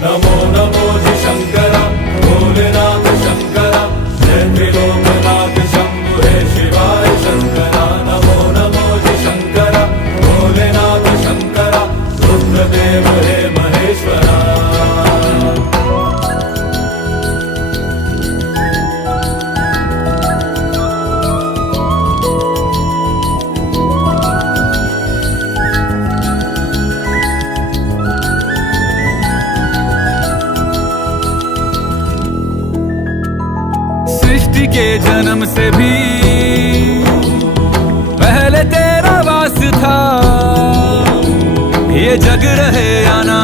नमो नमो जी शंकरा भोलेनाथ शंकरा जय त्रिलोकनाथ शंभु हे शिवाय शंकरा। नमो नमो जी शंकरा भोलेनाथ शंकरा रुद्रदेव हे महेश्वरा। सृष्टि के जन्म से भी पहले तेरा वास था, ये जग रहे या ना